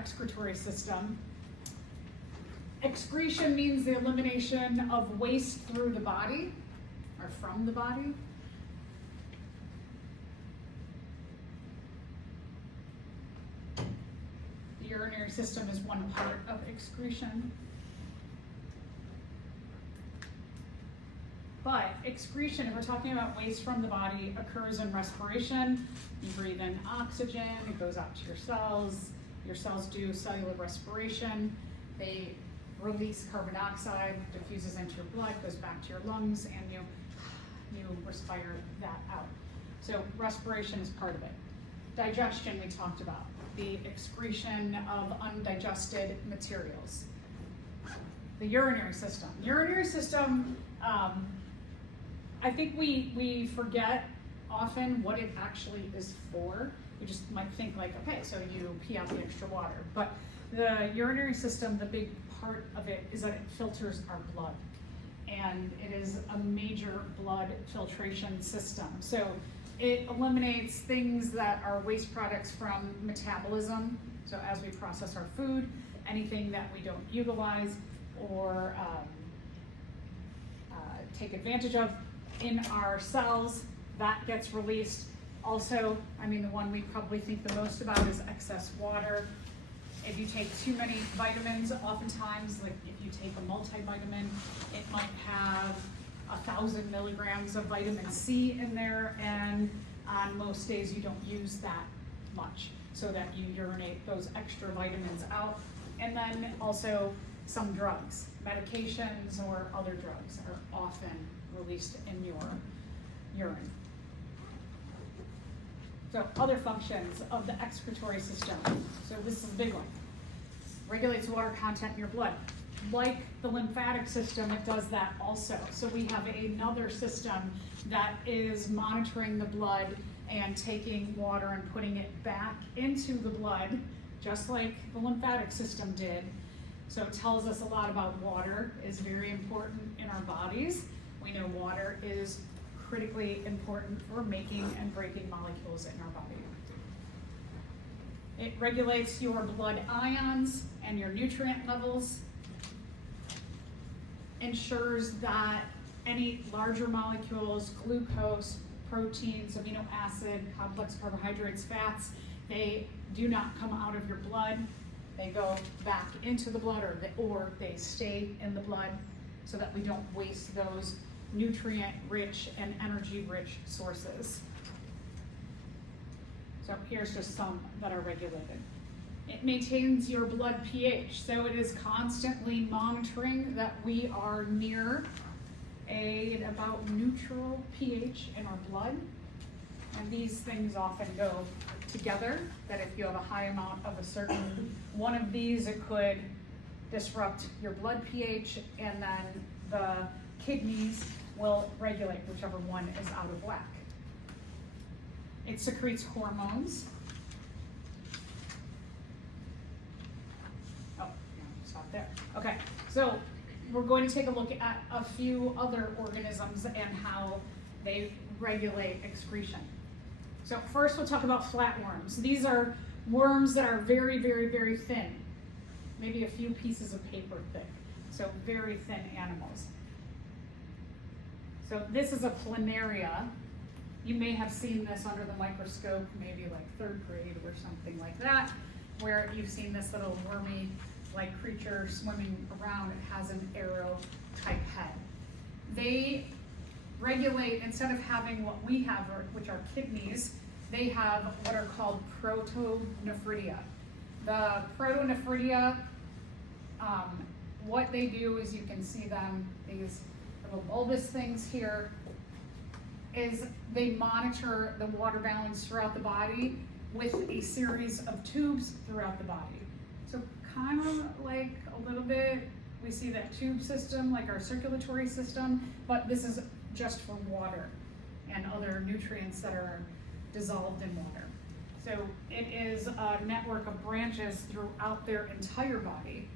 excretory system. Excretion means the elimination of waste through the body, or from the body. The urinary system is one part of excretion. But excretion, if we're talking about waste from the body, occurs in respiration. You breathe in oxygen, it goes out to your cells. Your cells do cellular respiration. They release carbon dioxide, diffuses into your blood, goes back to your lungs, and you respire that out. So respiration is part of it. Digestion we talked about, the excretion of undigested materials. The urinary system. Urinary system, I think we forget often what it actually is for. You just might think like, okay, so you pee out the extra water. But the urinary system, the big part of it is that it filters our blood. And it is a major blood filtration system. So it eliminates things that are waste products from metabolism. So as we process our food, anything that we don't utilize or take advantage of in our cells, that gets released. Also, I mean, the one we probably think the most about is excess water. If you take too many vitamins, oftentimes, like if you take a multivitamin, it might have 1,000 milligrams of vitamin C in there, and on most days you don't use that much, so that you urinate those extra vitamins out. And then also some drugs, medications or other drugs are often released in your urine. So other functions of the excretory system. So this is a big one. Regulates water content in your blood. Like the lymphatic system, it does that also. So we have another system that is monitoring the blood and taking water and putting it back into the blood, just like the lymphatic system did. So it tells us a lot about water is very important in our bodies. We know water is critically important for making and breaking molecules in our body. It regulates your blood ions and your nutrient levels, ensures that any larger molecules, glucose, proteins, amino acid, complex carbohydrates, fats, they do not come out of your blood. They go back into the blood, or they stay in the blood, so that we don't waste those nutrient-rich and energy-rich sources. So here's just some that are regulated. It maintains your blood pH, so it is constantly monitoring that we are near about neutral pH in our blood. And these things often go together, that if you have a high amount of a certain one of these, it could disrupt your blood pH, and then the kidneys will regulate whichever one is out of whack. It secretes hormones. Oh, stop there. Okay, so we're going to take a look at a few other organisms and how they regulate excretion. So first we'll talk about flatworms. These are worms that are very, very, very thin, maybe a few pieces of paper thick, so very thin animals. So this is a planaria. You may have seen this under the microscope, maybe like 3rd grade or something like that, where you've seen this little wormy-like creature swimming around. It has an arrow-type head. They regulate, instead of having what we have, which are kidneys, they have what are called protonephridia. The protonephridia, what they do is, you can see them, these little bulbous things here, is they monitor the water balance throughout the body with a series of tubes throughout the body. So kind of like a little bit, we see that tube system like our circulatory system, but this is just for water and other nutrients that are dissolved in water. So it is a network of branches throughout their entire body.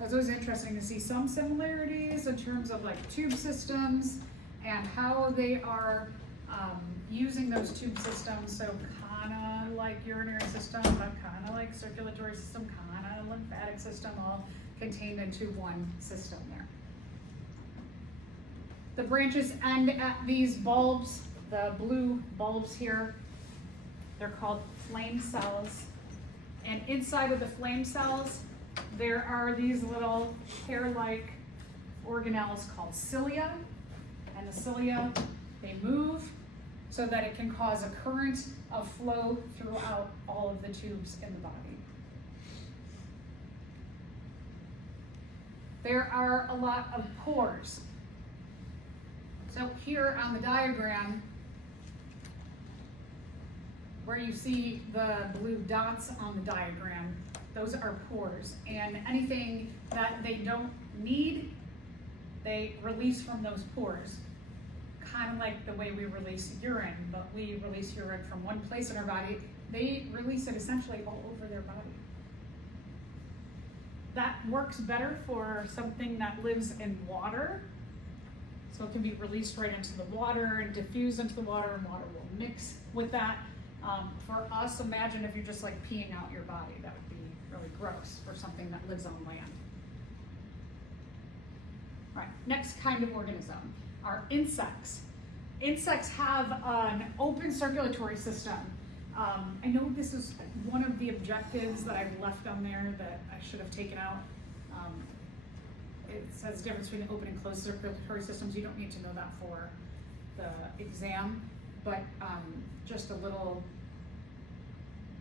It's always interesting to see some similarities in terms of like tube systems and how they are using those tube systems. So kind of like urinary system, but kind circulatory system, kind of lymphatic system, all contained into one system there. The branches end at these bulbs, the blue bulbs here. They're called flame cells. And inside of the flame cells, there are these little hair-like organelles called cilia. And the cilia, they move so that it can cause a current of flow throughout all of the tubes in the body. There are a lot of pores. So here on the diagram, where you see the blue dots on the diagram, those are pores. And anything that they don't need, they release from those pores. Kind of like the way we release urine, but we release urine from one place in our body. They release it essentially all over their body. That works better for something that lives in water. So it can be released right into the water and diffuse into the water, and water will mix with that. For us, imagine if you're just like peeing out your body. That would be really gross for something that lives on land. All right, next kind of organism are insects. Insects have an open circulatory system. I know this is one of the objectives that I've left on there that I should have taken out. It says the difference between open and closed circulatory systems. You don't need to know that for the exam, but just a little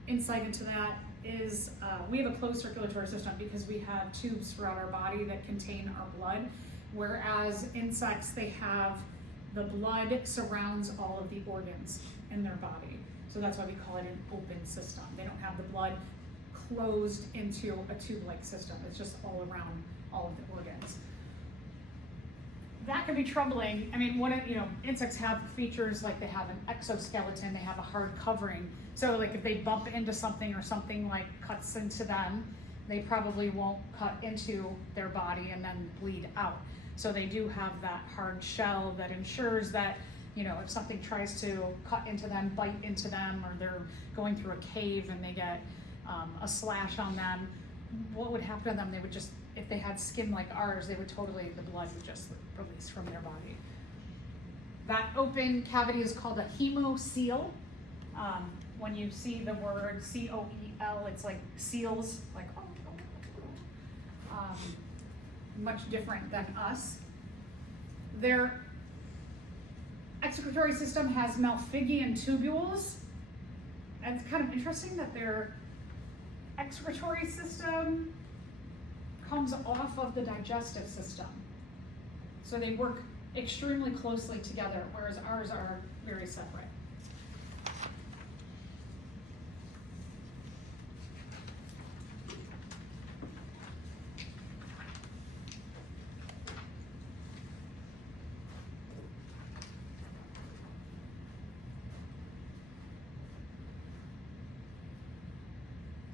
insight into that is we have a closed circulatory system because we have tubes throughout our body that contain our blood, whereas insects, they have the blood surrounds all of the organs in their body. So that's why we call it an open system. They don't have the blood closed into a tube-like system. It's just all around all of the organs. That can be troubling. I mean, insects have features like they have an exoskeleton, they have a hard covering. So like if they bump into something or something like cuts into them, they probably won't cut into their body and then bleed out. So they do have that hard shell that ensures that, if something tries to cut into them, bite into them, or they're going through a cave and they get a slash on them, what would happen to them? They would just, if they had skin like ours, the blood would just release from their body. That open cavity is called a hemocoel. When you see the word C-O-E-L, it's like seals, like much different than us. Their excretory system has Malpighian tubules, and it's kind of interesting that their excretory system comes off of the digestive system. So they work extremely closely together, whereas ours are very separate.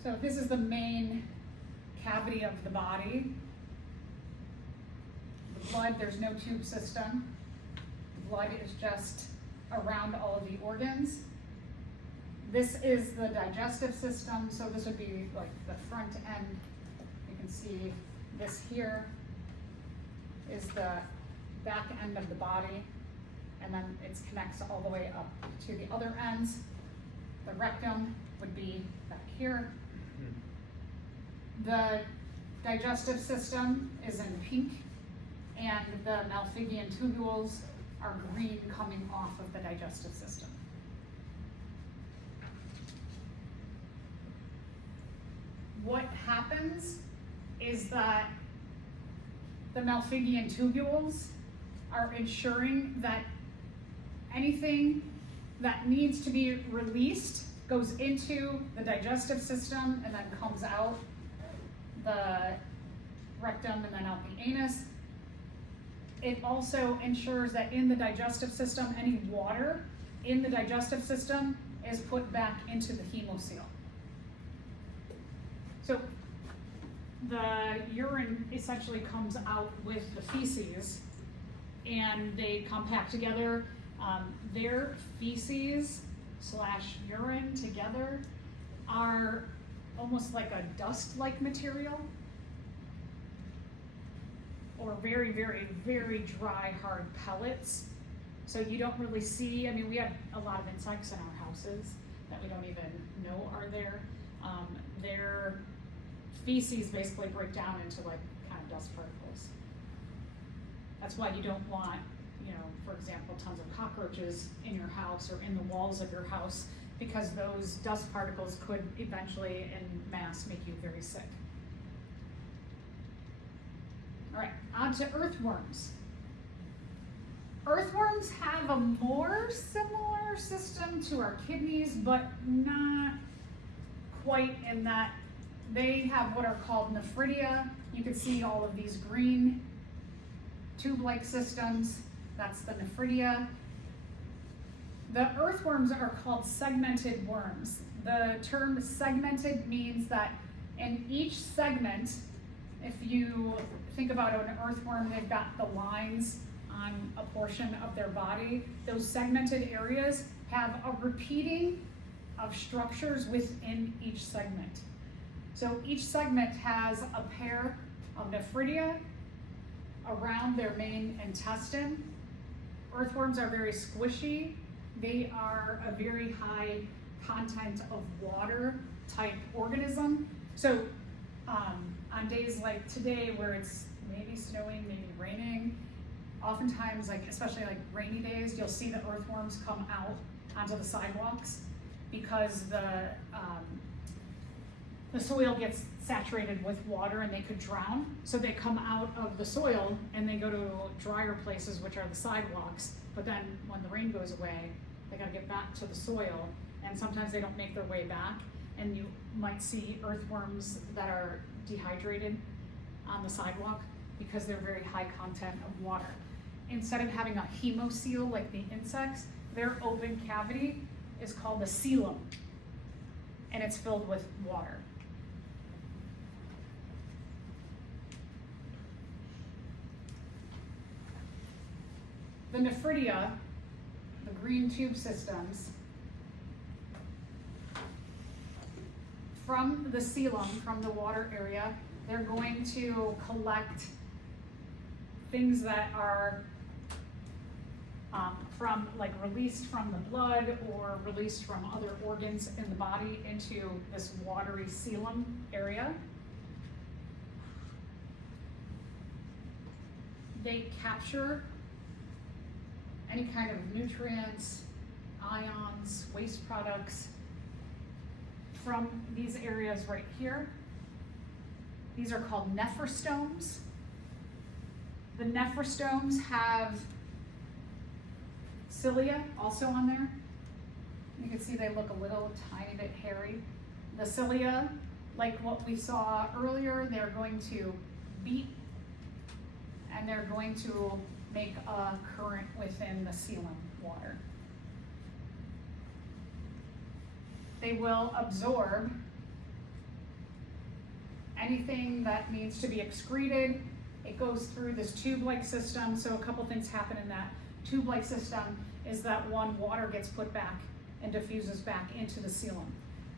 So this is the main cavity of the body. The blood, there's no tube system. The blood is just around all of the organs. This is the digestive system, so this would be like the front end. You can see this here is the back end of the body, and then it connects all the way up to the other ends. The rectum would be back here. The digestive system is in pink, and the Malpighian tubules are green coming off of the digestive system. What happens is that the Malpighian tubules are ensuring that anything that needs to be released goes into the digestive system and then comes out the rectum and then out the anus. It also ensures that in the digestive system, any water in the digestive system is put back into the hemocoel. So the urine essentially comes out with the feces and they compact together. Their feces / urine together are almost like a dust-like material, or very, very, very dry, hard pellets. So you don't really see, I mean, we have a lot of insects in our houses that we don't even know are there. Their feces basically break down into like kind of dust particles. That's why you don't want, you know, for example, tons of cockroaches in your house or in the walls of your house, because those dust particles could eventually in mass make you very sick. All right, on to earthworms. Earthworms have a more similar system to our kidneys, but not quite in that they have what are called nephridia. You can see all of these green tube-like systems. That's the nephridia. The earthworms are called segmented worms. The term segmented means that in each segment, if you think about an earthworm, they've got the lines on a portion of their body. Those segmented areas have a repeating of structures within each segment. So each segment has a pair of nephridia around their main intestine. Earthworms are very squishy. They are a very high content of water type organism. So on days like today where it's maybe snowing, maybe raining, oftentimes, like especially like rainy days, you'll see the earthworms come out onto the sidewalks because the soil gets saturated with water and they could drown. So they come out of the soil and they go to drier places, which are the sidewalks. But then when the rain goes away, they gotta get back to the soil, and sometimes they don't make their way back. And you might see earthworms that are dehydrated on the sidewalk because they're very high content of water. Instead of having a hemocoel like the insects, their open cavity is called a coelom, and it's filled with water. The nephridia, the green tube systems, from the coelom, from the water area, they're going to collect things that are released from the blood or released from other organs in the body into this watery coelom area. They capture any kind of nutrients, ions, waste products from these areas right here. These are called nephrostomes. The nephrostomes have cilia also on there. You can see they look a little tiny bit hairy. The cilia, like what we saw earlier, they're going to beat and they're going to make a current within the coelom water. They will absorb anything that needs to be excreted. It goes through this tube-like system. So a couple things happen in that tube-like system is that one, water gets put back and diffuses back into the coelom.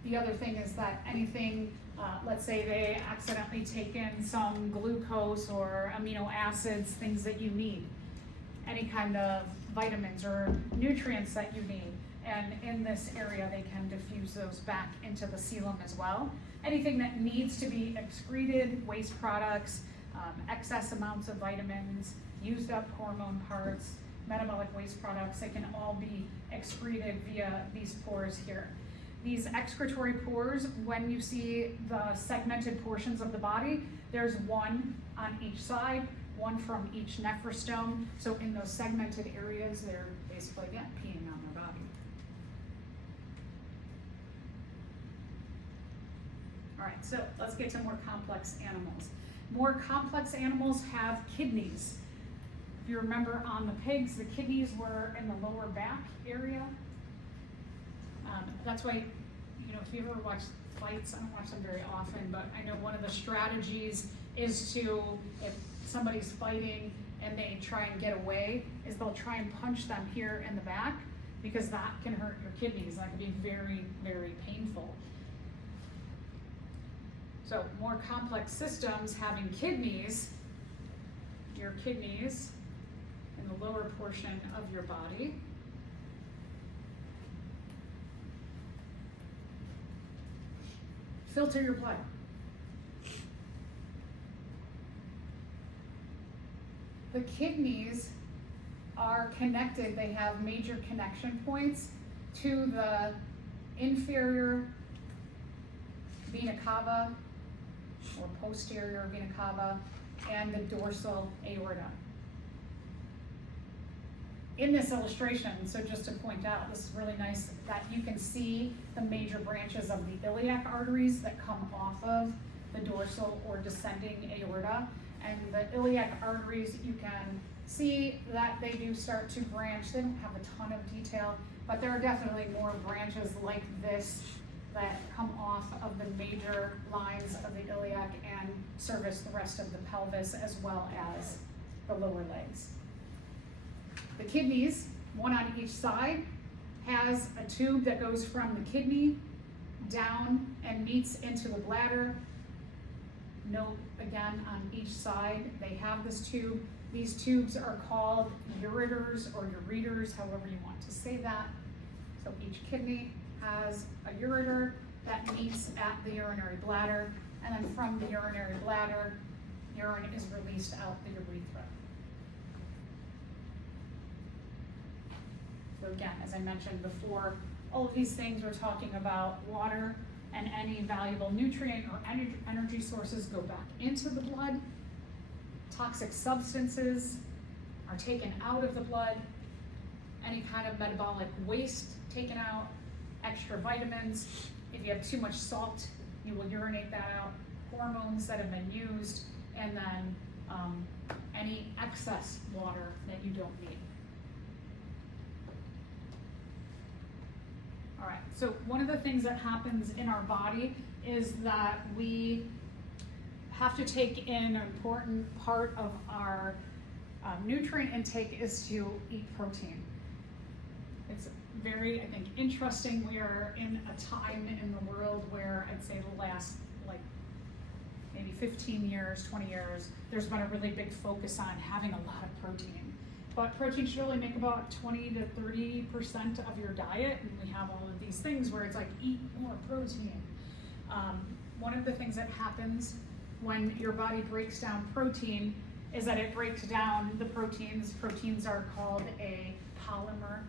The other thing is that anything, let's say they accidentally take in some glucose or amino acids, things that you need, any kind of vitamins or nutrients that you need. And in this area, they can diffuse those back into the coelom as well. Anything that needs to be excreted, waste products, excess amounts of vitamins, used up hormone parts, metabolic waste products, they can all be excreted via these pores here. These excretory pores, when you see the segmented portions of the body, there's one on each side, one from each nephrostome. So in those segmented areas, they're basically peeing on their body. All right, so let's get to more complex animals. More complex animals have kidneys. If you remember on the pigs, the kidneys were in the lower back area. That's why, you know, if you ever watch fights, I don't watch them very often, but I know one of the strategies is to, if somebody's fighting and they try and get away, is they'll try and punch them here in the back, because that can hurt your kidneys. That can be very, very painful. So more complex systems having kidneys, your kidneys in the lower portion of your body. Filter your blood. The kidneys are connected, they have major connection points to the inferior vena cava or posterior vena cava and the dorsal aorta. In this illustration, so just to point out, this is really nice that you can see the major branches of the iliac arteries that come off of the dorsal or descending aorta. And the iliac arteries, you can see that they do start to branch. They don't have a ton of detail, but there are definitely more branches like this that come off of the major lines of the iliac and service the rest of the pelvis as well as the lower legs. The kidneys, one on each side, has a tube that goes from the kidney down and meets into the bladder. Note again on each side, they have this tube. These tubes are called ureters or ureters, however you want to say that. So each kidney has a ureter that meets at the urinary bladder, and then from the urinary bladder, urine is released out the urethra. So again, as I mentioned before, all of these things we're talking about water and any valuable nutrient or energy sources go back into the blood. Toxic substances are taken out of the blood. Any kind of metabolic waste taken out. Extra vitamins. If you have too much salt, you will urinate that out. Hormones that have been used, and then any excess water that you don't need. All right, so one of the things that happens in our body is that we have to take in an important part of our nutrient intake is to eat protein. It's very, I think, interesting. We are in a time in the world where I'd say the last maybe 15 years, 20 years, there's been a really big focus on having a lot of protein. But protein should only make about 20 to 30% of your diet, and we have all of these things where it's like, eat more protein. One of the things that happens when your body breaks down protein is that it breaks down the proteins. Proteins are called a polymer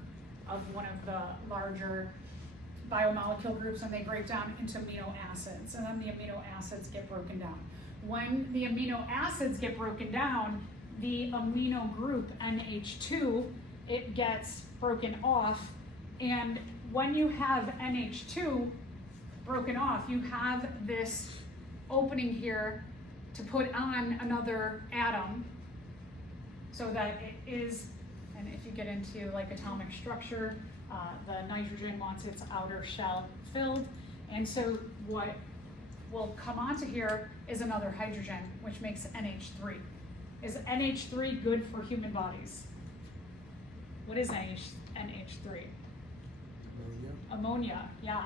of one of the larger biomolecule groups, and they break down into amino acids, and then the amino acids get broken down. When the amino acids get broken down, the amino group NH2, it gets broken off, and when you have NH2 broken off, you have this opening here to put on another atom so that it is, and if you get into like atomic structure, the nitrogen wants its outer shell filled, and so what will come onto here is another hydrogen, which makes NH3. Is NH3 good for human bodies? What is NH3? Ammonia, yeah.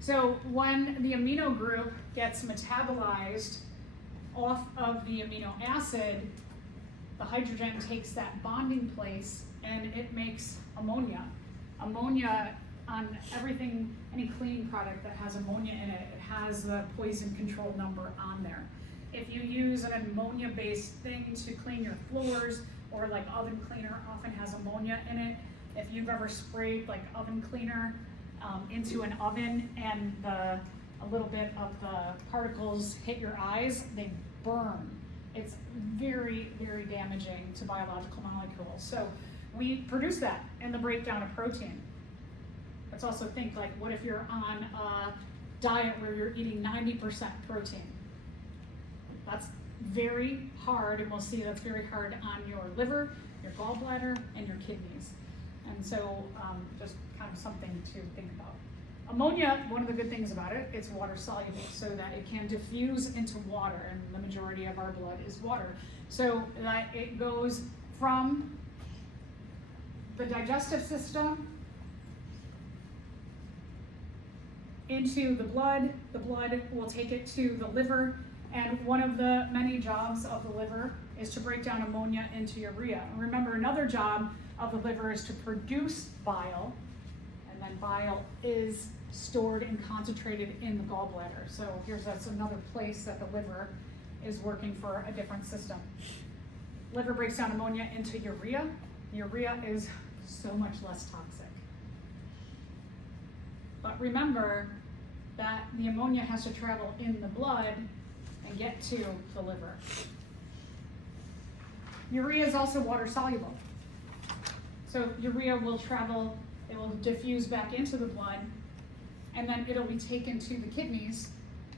So when the amino group gets metabolized off of the amino acid, the hydrogen takes that bonding place and it makes ammonia. Ammonia on everything, any cleaning product that has ammonia in it, it has the poison control number on there. If you use an ammonia-based thing to clean your floors, or like oven cleaner often has ammonia in it. If you've ever sprayed like oven cleaner into an oven and a little bit of the particles hit your eyes, they burn. It's very, very damaging to biological molecules. So we produce that in the breakdown of protein. Let's also think like, what if you're on a diet where you're eating 90% protein? That's very hard, and we'll see that's very hard on your liver, your gallbladder, and your kidneys. And so just kind of something to think about. Ammonia, one of the good things about it, it's water soluble, so that it can diffuse into water, and the majority of our blood is water. So that it goes from the digestive system into the blood will take it to the liver, and one of the many jobs of the liver is to break down ammonia into urea. And remember, another job of the liver is to produce bile, and then bile is stored and concentrated in the gallbladder. So that's another place that the liver is working for a different system. Liver breaks down ammonia into urea. Urea is so much less toxic. But remember that the ammonia has to travel in the blood and get to the liver. Urea is also water soluble. So urea will travel, it will diffuse back into the blood, and then it'll be taken to the kidneys,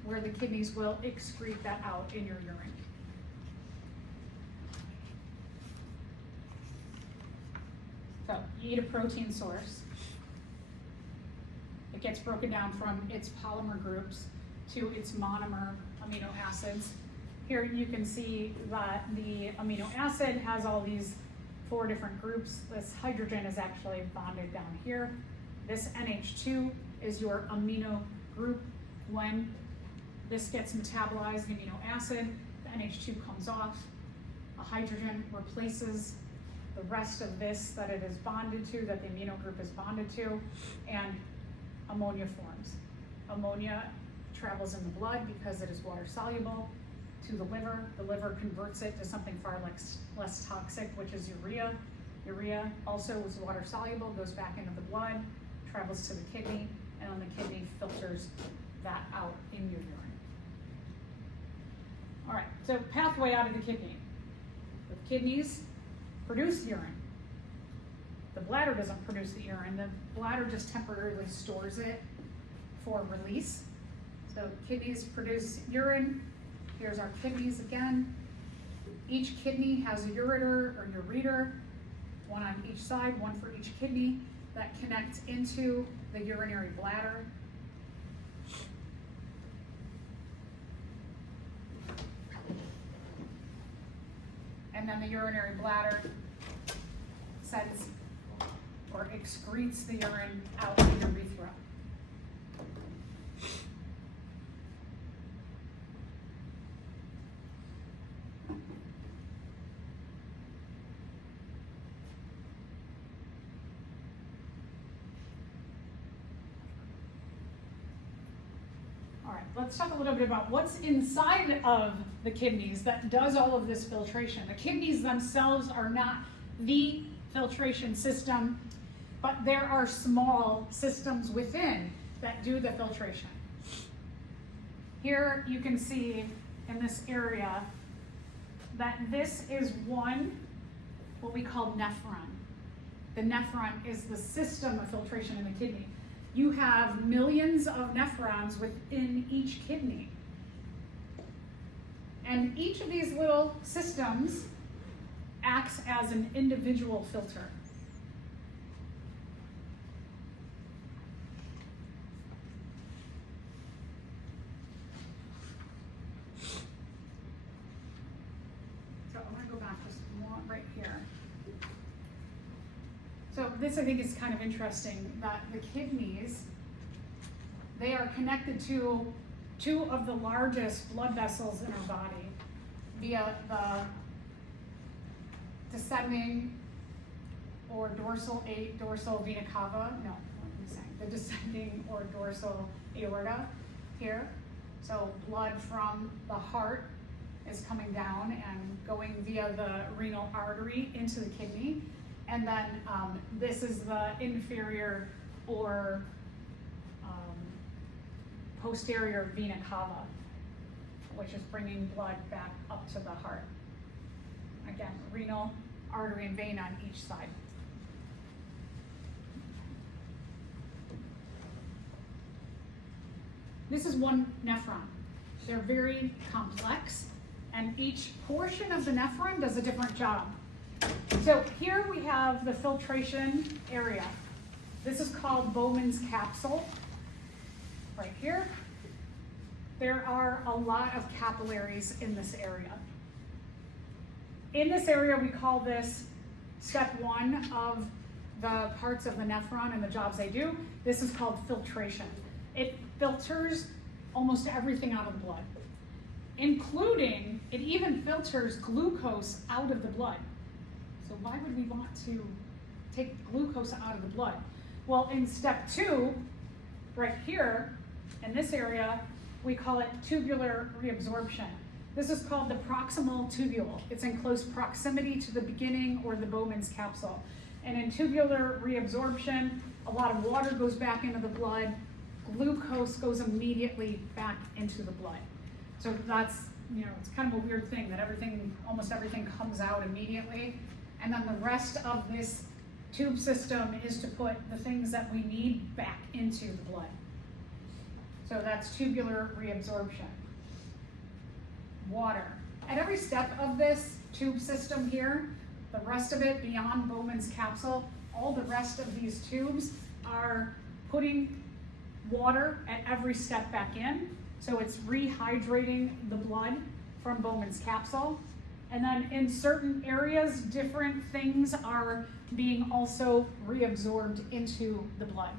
where the kidneys will excrete that out in your urine. So you eat a protein source. It gets broken down from its polymer groups to its monomer amino acids. Here you can see that the amino acid has all these 4 different groups. This hydrogen is actually bonded down here. This NH2 is your amino group. When this gets metabolized, the amino acid, the NH2 comes off. A hydrogen replaces the rest of this that it is bonded to, that the amino group is bonded to, and ammonia forms. Ammonia travels in the blood because it is water soluble to the liver. The liver converts it to something far less toxic, which is urea. Urea also is water soluble, goes back into the blood, travels to the kidney, and then the kidney filters that out in your urine. All right, so pathway out of the kidney. The kidneys produce urine. The bladder doesn't produce the urine. The bladder just temporarily stores it for release. So kidneys produce urine. Here's our kidneys again. Each kidney has a ureter or ureter, one on each side, one for each kidney, that connects into the urinary bladder. And then the urinary bladder sends or excretes the urine out the urethra. All right, let's talk a little bit about what's inside of the kidneys that does all of this filtration. The kidneys themselves are not the filtration system, but there are small systems within that do the filtration. Here you can see in this area that this is what we call nephron. The nephron is the system of filtration in the kidney. You have millions of nephrons within each kidney. And each of these little systems acts as an individual filter. So I'm going to go back just one right here. So this I think is kind of interesting, that the kidneys, they are connected to 2 of the largest blood vessels in our body via the descending or dorsal vena cava, the descending or dorsal aorta here. So blood from the heart is coming down and going via the renal artery into the kidney. And then this is the inferior or posterior vena cava, which is bringing blood back up to the heart. Again, renal artery and vein on each side. This is one nephron. They're very complex, and each portion of the nephron does a different job. So here we have the filtration area. This is called Bowman's capsule. Right here. There are a lot of capillaries in this area. In this area, we call this step 1 of the parts of the nephron and the jobs they do. This is called filtration. It filters almost everything out of the blood, including, it even filters glucose out of the blood. So why would we want to take glucose out of the blood? Well, in step 2, right here, in this area, we call it tubular reabsorption. This is called the proximal tubule. It's in close proximity to the beginning or the Bowman's capsule. And in tubular reabsorption, a lot of water goes back into the blood. Glucose goes immediately back into the blood. So that's, it's kind of a weird thing that almost everything comes out immediately. And then the rest of this tube system is to put the things that we need back into the blood. So that's tubular reabsorption. Water. At every step of this tube system here, the rest of it beyond Bowman's capsule, all the rest of these tubes are putting water at every step back in. So it's rehydrating the blood from Bowman's capsule. And then in certain areas, different things are being also reabsorbed into the blood.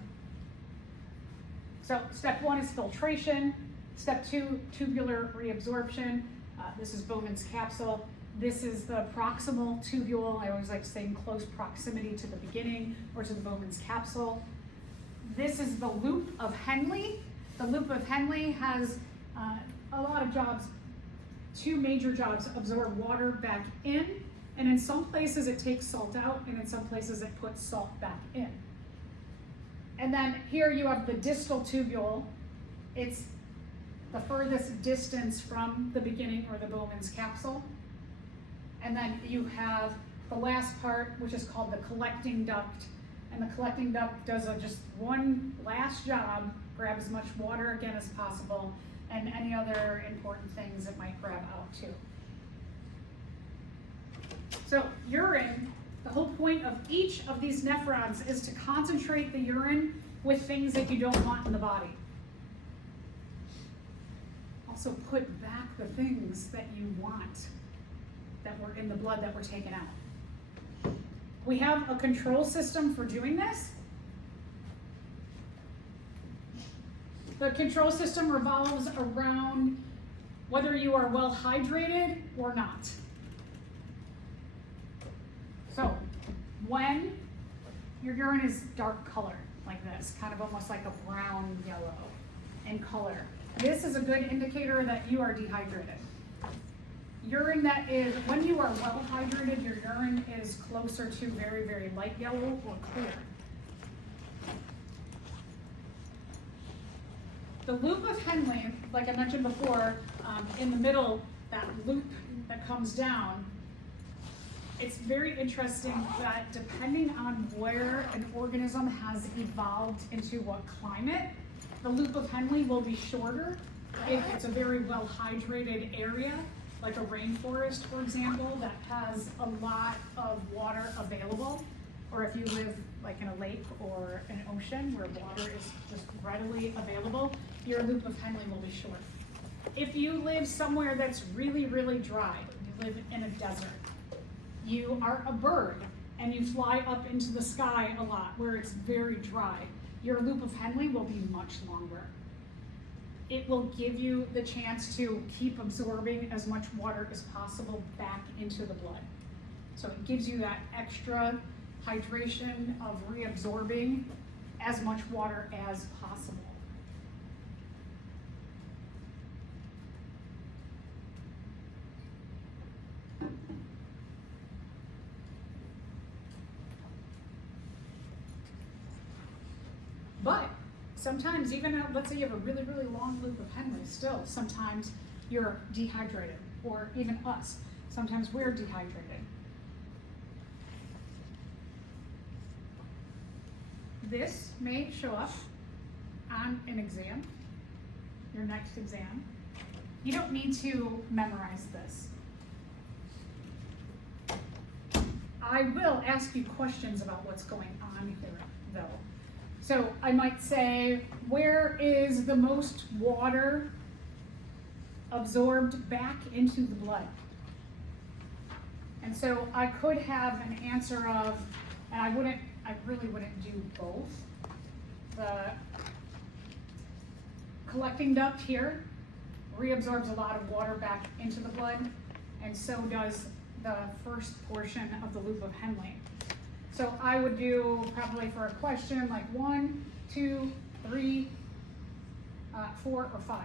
So step 1 is filtration. Step 2, tubular reabsorption. This is Bowman's capsule. This is the proximal tubule. I always like to say in close proximity to the beginning or to the Bowman's capsule. This is the loop of Henle. The loop of Henle has a lot of jobs, 2 major jobs: absorb water back in, and in some places it takes salt out, and in some places it puts salt back in. And then here you have the distal tubule. It's the furthest distance from the beginning or the Bowman's capsule. And then you have the last part, which is called the collecting duct. And the collecting duct does just one last job: grab as much water again as possible, and any other important things it might grab out too. So urine, the whole point of each of these nephrons is to concentrate the urine with things that you don't want in the body. Also put back the things that you want that were in the blood that were taken out. We have a control system for doing this. The control system revolves around whether you are well hydrated or not. So when your urine is dark colored, like this, kind of almost like a brown yellow in color, this is a good indicator that you are dehydrated. Urine that is, when you are well hydrated, your urine is closer to very, very light yellow or clear. The loop of Henle, like I mentioned before, in the middle, that loop that comes down, it's very interesting that depending on where an organism has evolved into what climate, the loop of Henle will be shorter if it's a very well hydrated area, like a rainforest, for example, that has a lot of water available, or if you live like in a lake or an ocean where water is just readily available, your loop of Henle will be short. If you live somewhere that's really, really dry, you live in a desert, you are a bird and you fly up into the sky a lot where it's very dry, your loop of Henle will be much longer. It will give you the chance to keep absorbing as much water as possible back into the blood. So it gives you that extra hydration of reabsorbing as much water as possible. But sometimes, even let's say you have a really, really long loop of Henle, still sometimes you're dehydrated, or even us, sometimes we're dehydrated. This may show up on an exam, your next exam. You don't need to memorize this. I will ask you questions about what's going on here, though. So I might say, where is the most water absorbed back into the blood? And so I could have an answer of, and I really wouldn't do both. collecting duct here reabsorbs a lot of water back into the blood, and so does the first portion of the loop of Henle. So I would do probably for a question like 1, 2, 3, 4, or 5.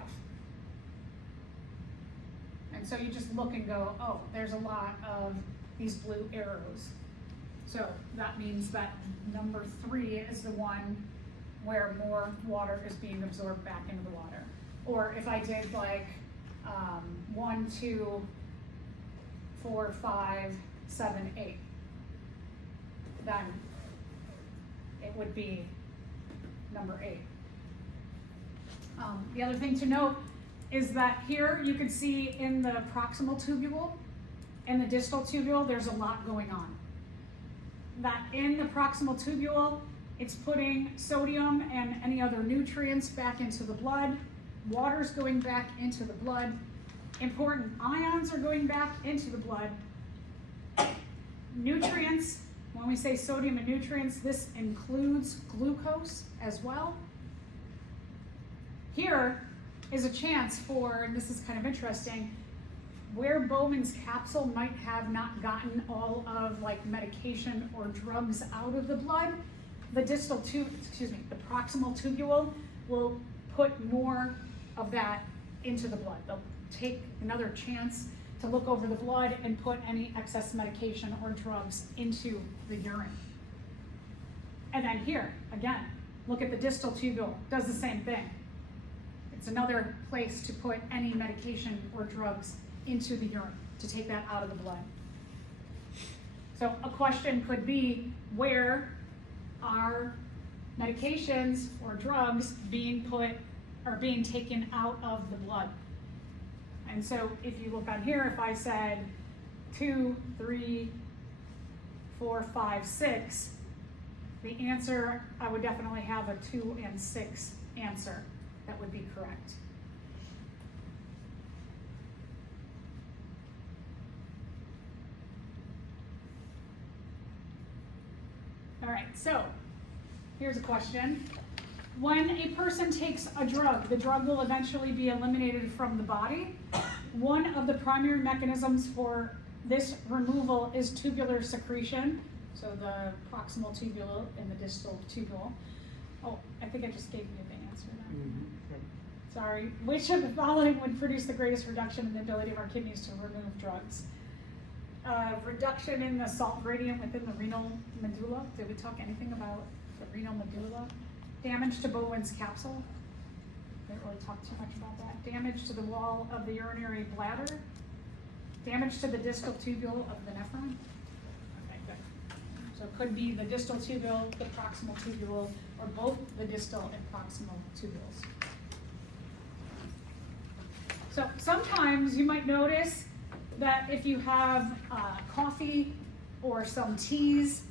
And so you just look and go, oh, there's a lot of these blue arrows. So that means that number 3 is the one where more water is being absorbed back into the water. Or if I did like 1, 2, 4, 5, 7, 8, then it would be number 8. The other thing to note is that here you can see in the proximal tubule and the distal tubule, there's a lot going on. That in the proximal tubule, it's putting sodium and any other nutrients back into the blood. Water's going back into the blood. Important ions are going back into the blood. Nutrients, when we say sodium and nutrients, this includes glucose as well. Here is a chance for, and this is kind of interesting, where Bowman's capsule might have not gotten all of like medication or drugs out of the blood, the the proximal tubule will put more of that into the blood. They'll take another chance to look over the blood and put any excess medication or drugs into the urine. And then here, again, look at the distal tubule, does the same thing. It's another place to put any medication or drugs into the urine, to take that out of the blood. So a question could be, where are medications or drugs being put or being taken out of the blood? And so if you look on here, if I said 2, 3, 4, 5, 6, the answer, I would definitely have a 2 and 6 answer. That would be correct. All right, so here's a question. When a person takes a drug, the drug will eventually be eliminated from the body. One of the primary mechanisms for this removal is tubular secretion, so the proximal tubule and the distal tubule. Oh, I think I just gave you the answer now. Sorry. Which of the following would produce the greatest reduction in the ability of our kidneys to remove drugs? Reduction in the salt gradient within the renal medulla. Did we talk anything about the renal medulla? Damage to Bowman's capsule. Didn't really talk too much about that. Damage to the wall of the urinary bladder. Damage to the distal tubule of the nephron. Okay, good. So it could be the distal tubule, the proximal tubule, or both the distal and proximal tubules. So sometimes you might notice that if you have coffee or some teas,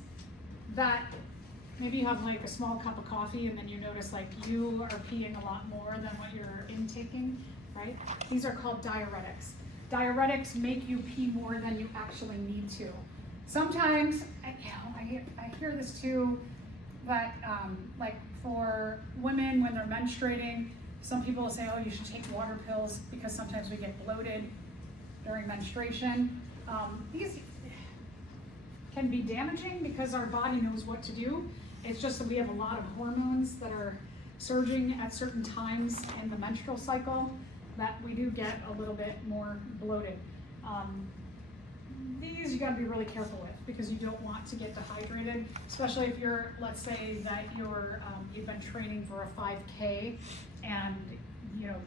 that maybe you have like a small cup of coffee and then you notice like you are peeing a lot more than what you're intaking, right? These are called diuretics. Diuretics make you pee more than you actually need to. Sometimes, I hear this too, that like for women when they're menstruating, some people will say, oh, you should take water pills because sometimes we get bloated during menstruation. These can be damaging because our body knows what to do. It's just that we have a lot of hormones that are surging at certain times in the menstrual cycle that we do get a little bit more bloated. These you gotta be really careful with because you don't want to get dehydrated, especially if you're, let's say that you've been training for a 5K and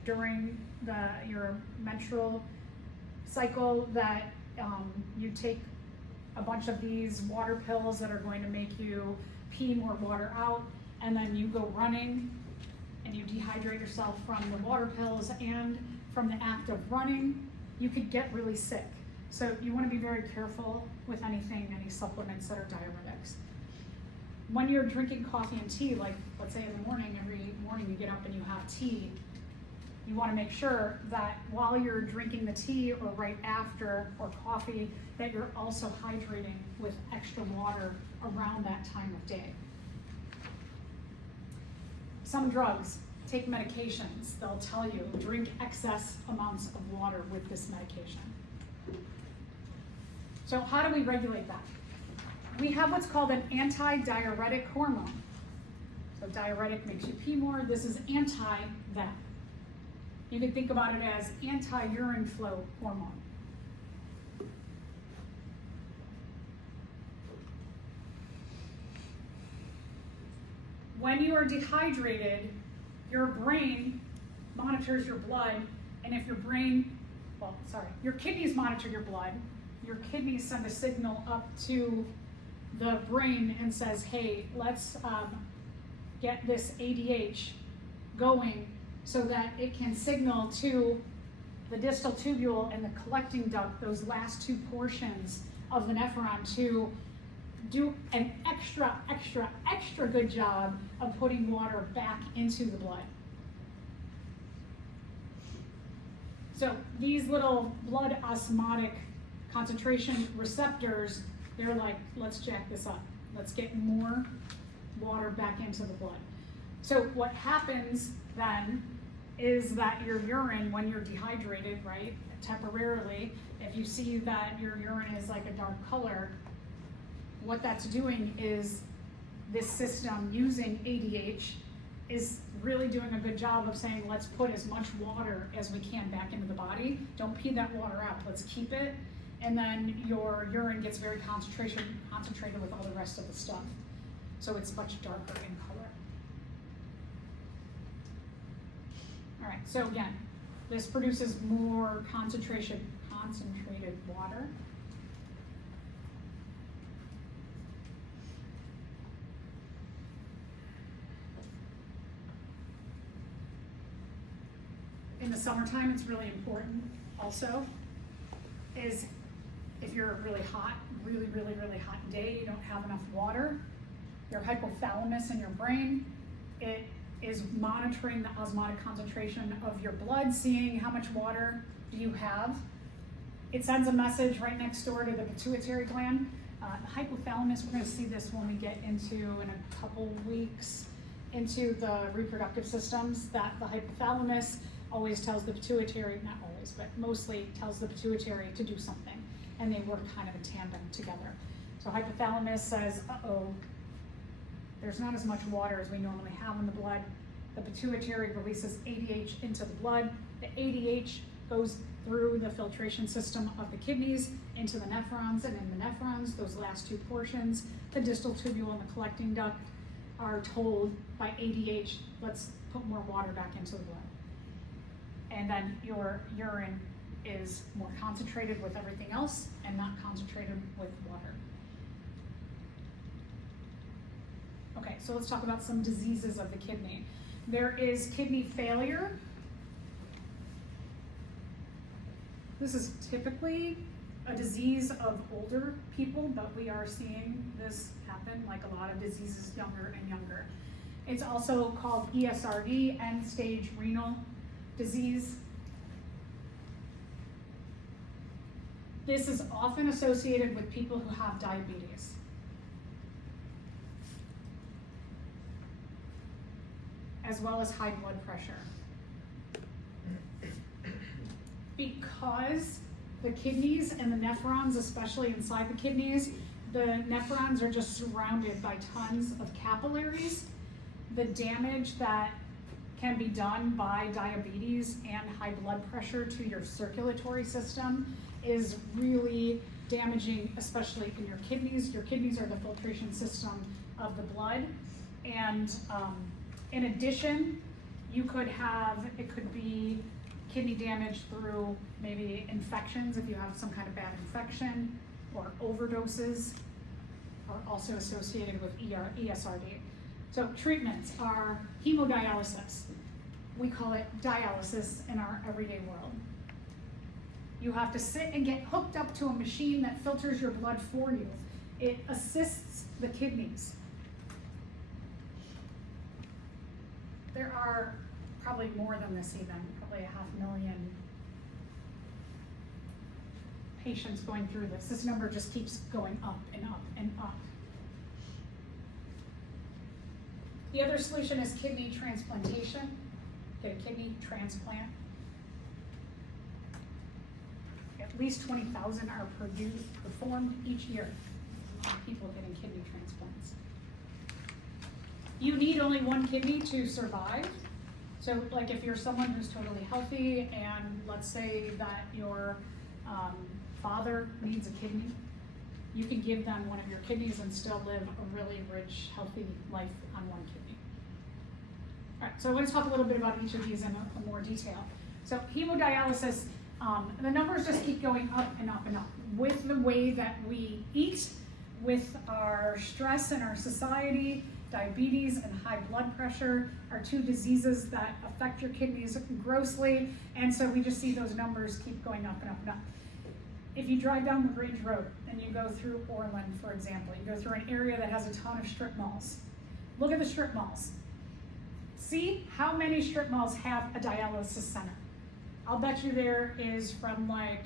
during your menstrual cycle that you take a bunch of these water pills that are going to make you pee more water out, and then you go running and you dehydrate yourself from the water pills and from the act of running, you could get really sick. So you want to be very careful with any supplements that are diuretics. When you're drinking coffee and tea, like let's say in the morning, every morning you get up and you have tea, you want to make sure that while you're drinking the tea or right after or coffee, that you're also hydrating with extra water around that time of day. Some drugs. take medications, they'll tell you drink excess amounts of water with this medication. So how do we regulate that? We have what's called an anti-diuretic hormone. So diuretic makes you pee more. This is anti that. You can think about it as anti-urine flow hormone. When you are dehydrated, your brain monitors your blood, and if your your kidneys monitor your blood, your kidneys send a signal up to the brain and says, hey, let's get this ADH going so that it can signal to the distal tubule and the collecting duct, those last two portions of the nephron, to do an extra good job of putting water back into the blood. So these little blood osmotic concentration receptors, they're like, let's jack this up. Let's get more water back into the blood. So what happens then is that your urine, when you're dehydrated, right, temporarily, if you see that your urine is like a dark color, what that's doing is this system using ADH is really doing a good job of saying, let's put as much water as we can back into the body. Don't pee that water out, let's keep it. And then your urine gets very concentrated with all the rest of the stuff. So it's much darker in color. All right, so again, this produces more concentrated water. In the summertime, it's really important also, is if you're really hot, really hot day, you don't have enough water, your hypothalamus in your brain, it is monitoring the osmotic concentration of your blood, seeing how much water do you have. It sends a message right next door to the pituitary gland. The hypothalamus, we're going to see this when we get into, in a couple weeks, into the reproductive systems, that the hypothalamus always tells the pituitary, not always, but mostly tells the pituitary to do something, and they work kind of in tandem together. So hypothalamus says, uh-oh, there's not as much water as we normally have in the blood. The pituitary releases ADH into the blood. The ADH goes through the filtration system of the kidneys into the nephrons, and in the nephrons, those last two portions, the distal tubule and the collecting duct, are told by ADH, let's put more water back into the blood. And then your urine is more concentrated with everything else and not concentrated with water. Okay, so let's talk about some diseases of the kidney. There is kidney failure. This is typically a disease of older people, but we are seeing this happen, like a lot of diseases, younger and younger. It's also called ESRD, end-stage renal disease. This is often associated with people who have diabetes. As well as high blood pressure. Because the kidneys and the nephrons, especially inside the kidneys, the nephrons are just surrounded by tons of capillaries. The damage that can be done by diabetes and high blood pressure to your circulatory system is really damaging, especially in your kidneys. Your kidneys are the filtration system of the blood. And in addition, you could have, it could be kidney damage through maybe infections, if you have some kind of bad infection, or overdoses are also associated with ESRD. So treatments are hemodialysis. We call it dialysis in our everyday world. You have to sit and get hooked up to a machine that filters your blood for you. It assists the kidneys. There are probably more than this even, probably 500,000 patients going through this. This number just keeps going up and up and up. The other solution is kidney transplantation. get a kidney transplant. At least 20,000 are performed each year. People getting kidney transplants. You need only one kidney to survive. So like if you're someone who's totally healthy and let's say that your father needs a kidney, you can give them one of your kidneys and still live a really rich, healthy life on one kidney. All right, so I want to talk a little bit about each of these in more detail. So hemodialysis, the numbers just keep going up and up and up with the way that we eat, with our stress in our society. Diabetes and high blood pressure are two diseases that affect your kidneys grossly, and so we just see those numbers keep going up and up and up. If you drive down LaGrange Road and you go through Orland, for example, you go through an area that has a ton of strip malls. Look at the strip malls. See how many strip malls have a dialysis center. I'll bet you there is from like,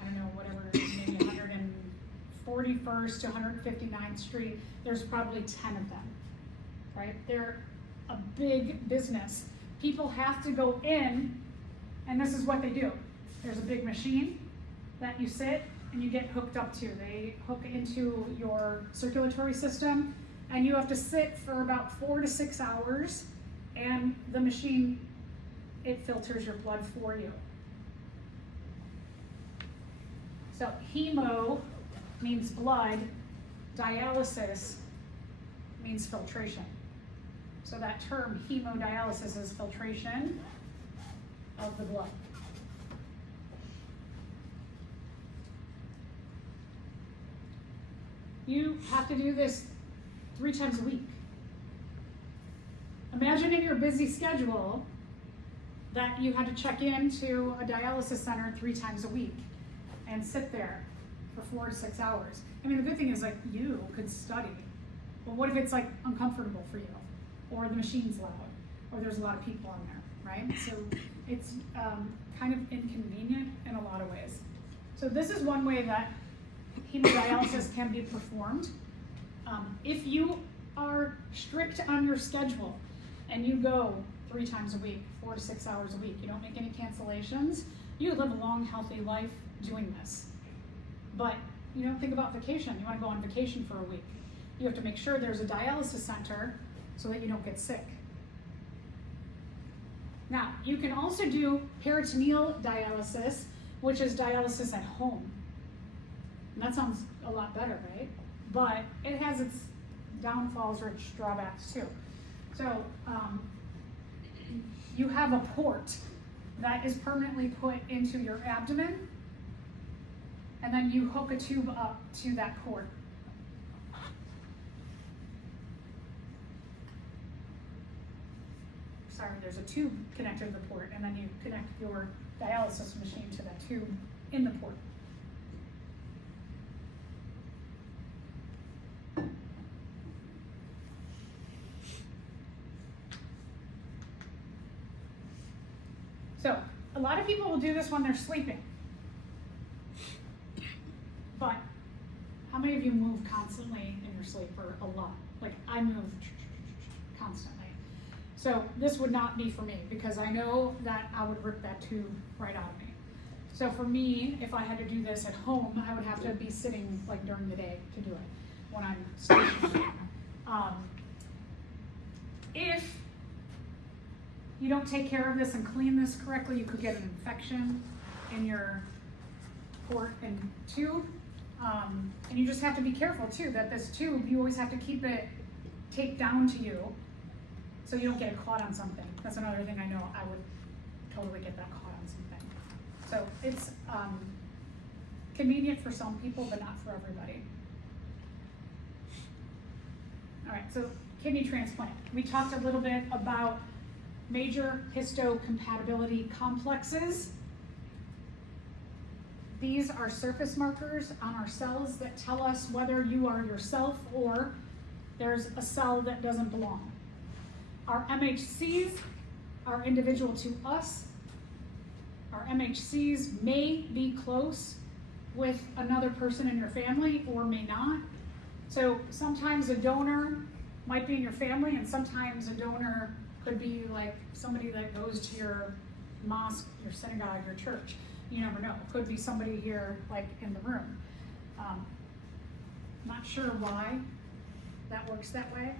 I don't know, whatever, maybe 141st to 159th Street, there's probably 10 of them. Right? They're a big business. People have to go in, and this is what they do. There's a big machine that you sit and you get hooked up to. They hook into your circulatory system, and you have to sit for about 4 to 6 hours, and the machine, it filters your blood for you. So hemo means blood, dialysis means filtration. So that term, hemodialysis, is filtration of the blood. You have to do this 3 times a week. Imagine in your busy schedule that you had to check into a dialysis center 3 times a week and sit there for 4 to 6 hours. I mean, the good thing is like you could study, but what if it's like uncomfortable for you? Or the machine's loud, or there's a lot of people on there, right? So it's kind of inconvenient in a lot of ways. So this is one way that hemodialysis can be performed. If you are strict on your schedule and you go 3 times a week, 4 to 6 hours a week, you don't make any cancellations, you live a long, healthy life doing this. But you don't think about vacation. You want to go on vacation for a week. You have to make sure there's a dialysis center so that you don't get sick. Now, you can also do peritoneal dialysis, which is dialysis at home. And that sounds a lot better, right? But it has its downfalls or its drawbacks too. So you have a port that is permanently put into your abdomen, and then you hook a tube up to that port. Sorry, there's a tube connected to the port, and then you connect your dialysis machine to that tube in the port. So, a lot of people will do this when they're sleeping. But how many of you move constantly in your sleep, or a lot? Like I move constantly. So this would not be for me, because I know that I would rip that tube right out of me. So for me, if I had to do this at home, I would have to be sitting like during the day to do it when I'm sleeping. If you don't take care of this and clean this correctly, you could get an infection in your port and tube. And you just have to be careful too, that this tube, you always have to keep it taped down to you so you don't get it caught on something. That's another thing I know I would totally get that caught on something. So it's convenient for some people, but not for everybody. All right, so kidney transplant. We talked a little bit about major histocompatibility complexes. These are surface markers on our cells that tell us whether you are yourself or there's a cell that doesn't belong. Our MHCs are individual to us. Our MHCs may be close with another person in your family or may not. So sometimes a donor might be in your family and sometimes a donor Could be like somebody that goes to your mosque, your synagogue, your church. You never know. Could be somebody here like in the room. Not sure why that works that way.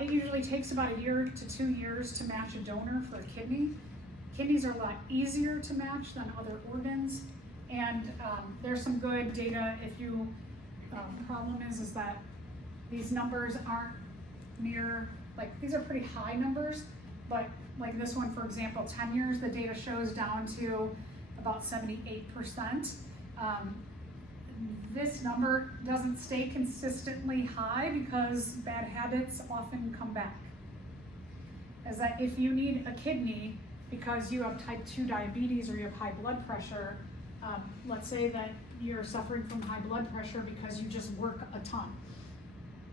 It usually takes about 1 year to 2 years to match a donor for a kidney. Kidneys are a lot easier to match than other organs, and there's some good data. If you, the problem is that these numbers aren't near, like these are pretty high numbers, but like this one, for example, 10 years, the data shows down to about 78%. This number doesn't stay consistently high because bad habits often come back. Is that if you need a kidney because you have type 2 diabetes or you have high blood pressure, let's say that you're suffering from high blood pressure because you just work a ton.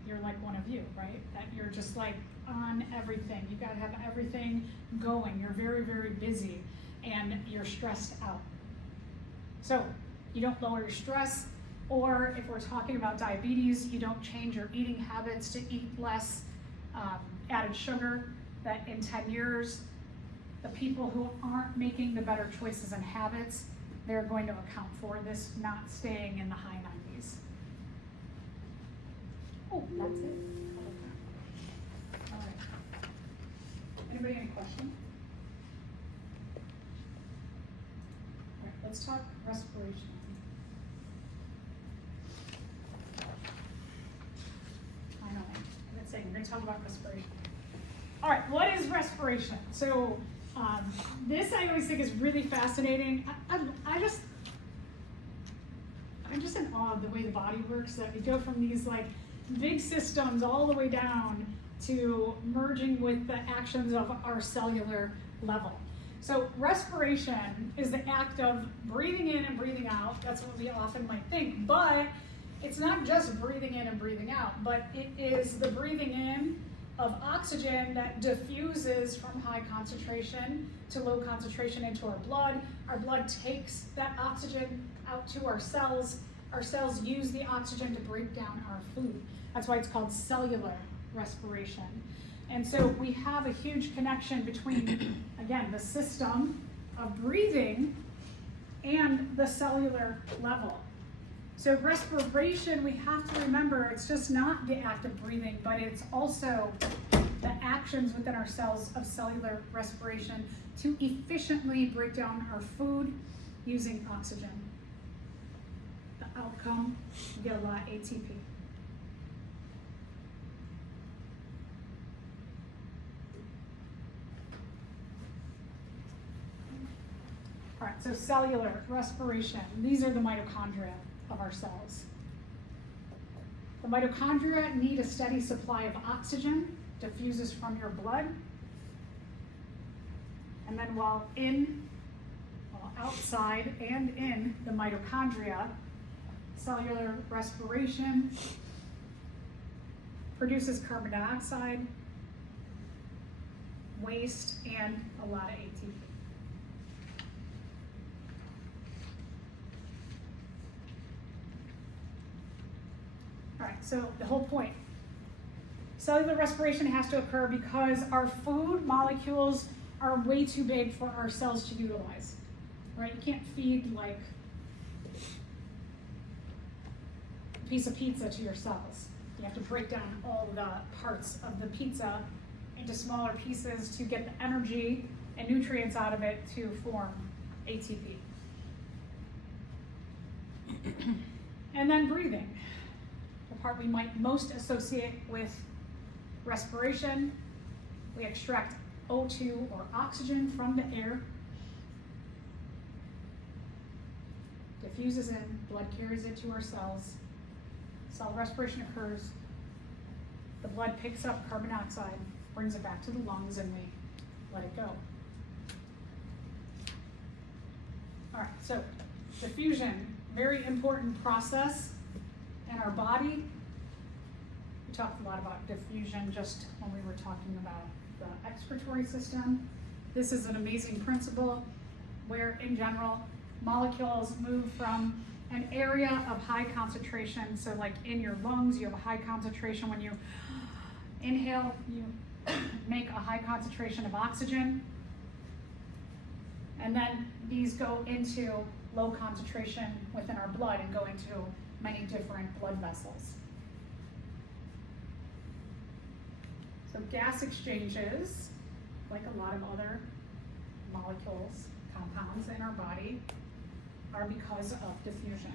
You're like one of you, right? That you're just like on everything. You gotta have everything going. You're very, very busy and you're stressed out. So you don't lower your stress, or if we're talking about diabetes, you don't change your eating habits to eat less added sugar, that in 10 years, the people who aren't making the better choices and habits, they're going to account for this not staying in the high 90s. Oh, that's it. All right. Anybody any question? All right, let's talk respiration. I know, I've been saying we're going to talk about respiration. All right, what is respiration? So this I always think is really fascinating. I'm just in awe of the way the body works, that we go from these like big systems all the way down to merging with the actions of our cellular level. So respiration is the act of breathing in and breathing out. That's what we often might think, but it's not just breathing in and breathing out, but it is the breathing in of oxygen that diffuses from high concentration to low concentration into our blood. Our blood takes that oxygen out to our cells. Our cells use the oxygen to break down our food. That's why it's called cellular respiration. And so we have a huge connection between, again, the system of breathing and the cellular level. So respiration, we have to remember, it's just not the act of breathing, but it's also the actions within our cells of cellular respiration to efficiently break down our food using oxygen. The outcome, you get a lot of ATP. All right, so cellular respiration, these are the mitochondria of our cells. The mitochondria need a steady supply of oxygen, diffuses from your blood, and then while outside and in the mitochondria, cellular respiration produces carbon dioxide, waste, and a lot of ATP. All right, so the whole point. Cellular respiration has to occur because our food molecules are way too big for our cells to utilize, right? You can't feed like a piece of pizza to your cells. You have to break down all the parts of the pizza into smaller pieces to get the energy and nutrients out of it to form ATP. And then breathing. The part we might most associate with respiration. We extract O2 or oxygen from the air, diffuses in, blood carries it to our cells. Cell respiration occurs. The blood picks up carbon dioxide, brings it back to the lungs, and we let it go. All right, so diffusion, very important process in our body. We talked a lot about diffusion just when we were talking about the excretory system. This is an amazing principle where, in general, molecules move from an area of high concentration. So like in your lungs, you have a high concentration. When you inhale, you make a high concentration of oxygen, and then these go into low concentration within our blood and go into many different blood vessels. So gas exchanges, like a lot of other molecules, compounds in our body, are because of diffusion.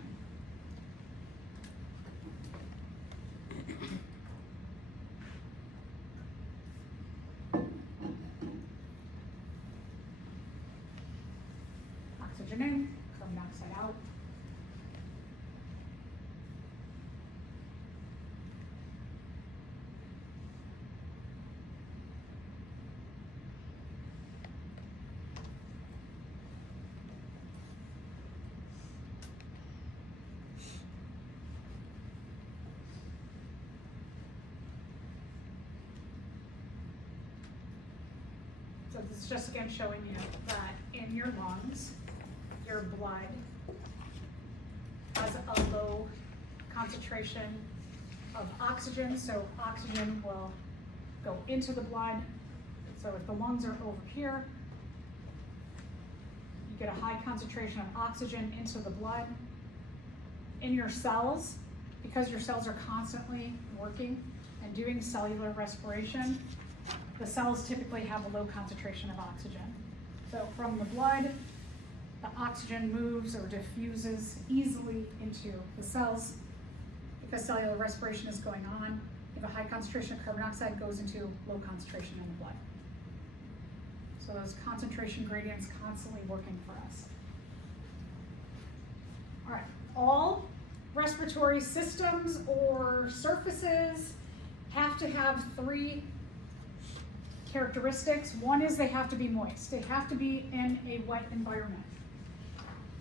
Oxygen in, carbon dioxide out. So this is just again showing you that in your lungs, your blood has a low concentration of oxygen, so oxygen will go into the blood. So if the lungs are over here, you get a high concentration of oxygen into the blood. In your cells, because your cells are constantly working and doing cellular respiration, the cells typically have a low concentration of oxygen. So from the blood, the oxygen moves or diffuses easily into the cells because cellular respiration is going on. If a high concentration of carbon dioxide goes into low concentration in the blood. So those concentration gradients constantly working for us. All right, all respiratory systems or surfaces have to have three characteristics. One is they have to be moist. They have to be in a wet environment.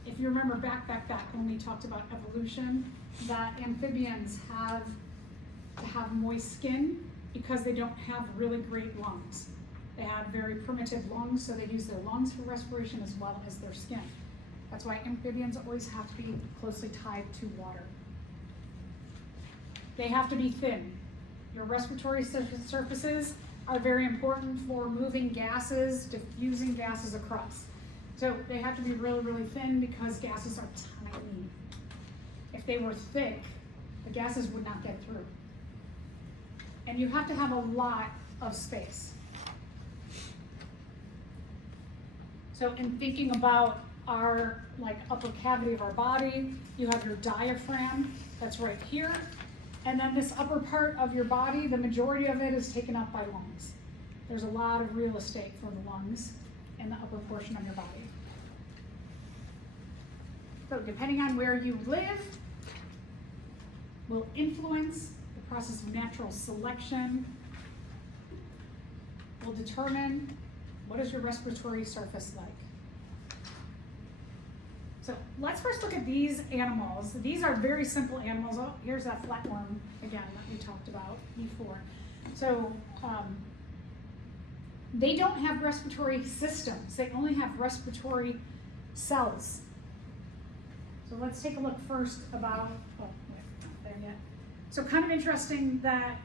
If you remember back when we talked about evolution, that amphibians have to have moist skin because they don't have really great lungs. They have very primitive lungs, so they use their lungs for respiration as well as their skin. That's why amphibians always have to be closely tied to water. They have to be thin. Your respiratory surfaces are very important for moving gases, diffusing gases across. So they have to be really, really thin because gases are tiny. If they were thick, the gases would not get through. And you have to have a lot of space. So in thinking about our upper cavity of our body, you have your diaphragm that's right here. And then this upper part of your body, the majority of it is taken up by lungs. There's a lot of real estate for the lungs in the upper portion of your body. So depending on where you live, will influence the process of natural selection, will determine what is your respiratory surface like. So let's first look at these animals. These are very simple animals. Oh, here's that flatworm again that we talked about before. So they don't have respiratory systems. They only have respiratory cells. So let's take a look first about, not there yet. So kind of interesting that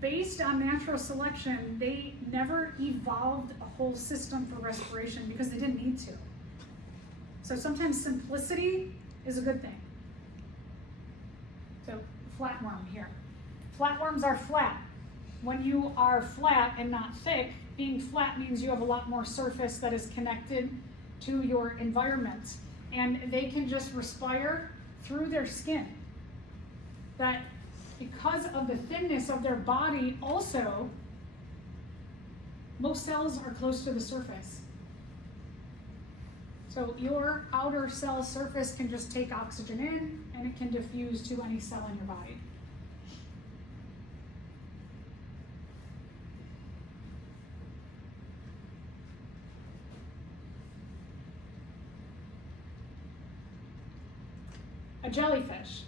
based on natural selection, they never evolved a whole system for respiration because they didn't need to. So sometimes simplicity is a good thing. So flatworm here. Flatworms are flat. When you are flat and not thick, being flat means you have a lot more surface that is connected to your environment. And they can just respire through their skin. That because of the thinness of their body also, most cells are close to the surface. So your outer cell surface can just take oxygen in and it can diffuse to any cell in your body. A jellyfish.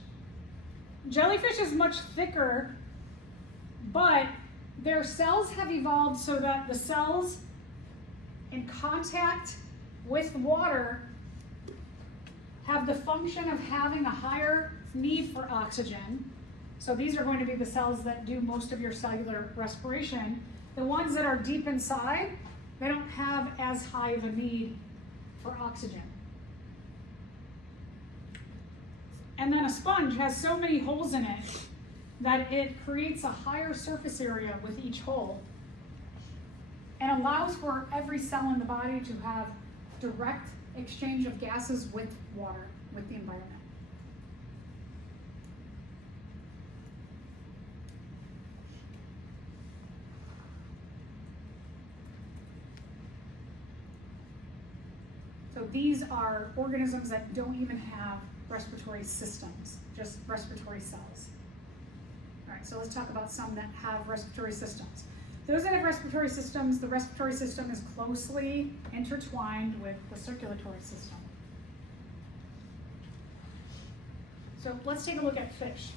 Jellyfish is much thicker, but their cells have evolved so that the cells in contact with water have the function of having a higher need for oxygen. So these are going to be the cells that do most of your cellular respiration. The ones that are deep inside, they don't have as high of a need for oxygen. And then a sponge has so many holes in it that it creates a higher surface area with each hole and allows for every cell in the body to have direct exchange of gases with water, with the environment. So these are organisms that don't even have respiratory systems, just respiratory cells. All right, so let's talk about some that have respiratory systems. Those that have respiratory systems, the respiratory system is closely intertwined with the circulatory system. So let's take a look at fish.